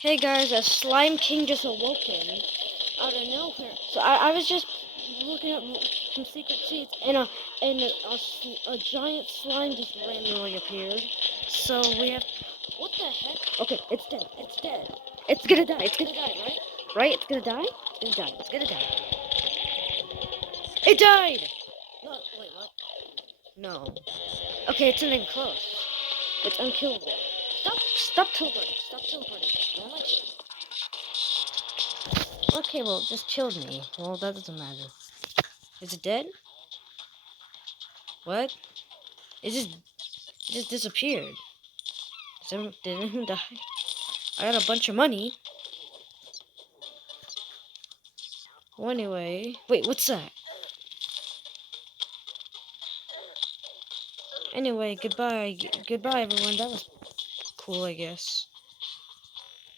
Hey guys, a slime king just awoken out of nowhere. So I was just looking up some secret seats, and a giant slime just randomly appeared. So we have. What the heck? Okay, it's dead. It's dead. It's gonna die. It's gonna die, right? Right? It's gonna die. It's gonna die. It's gonna die. It died. No, wait, what? No. Okay, it's not even close. It's unkillable. Stop teleporting. Stop teleporting. I don't like it. Okay, well, it just killed me. Well, that doesn't matter. Is it dead? What? It just disappeared. Did anyone die? I got a bunch of money. Well, anyway. Wait, what's that? Anyway, goodbye. Goodbye, everyone. That was cool, I guess.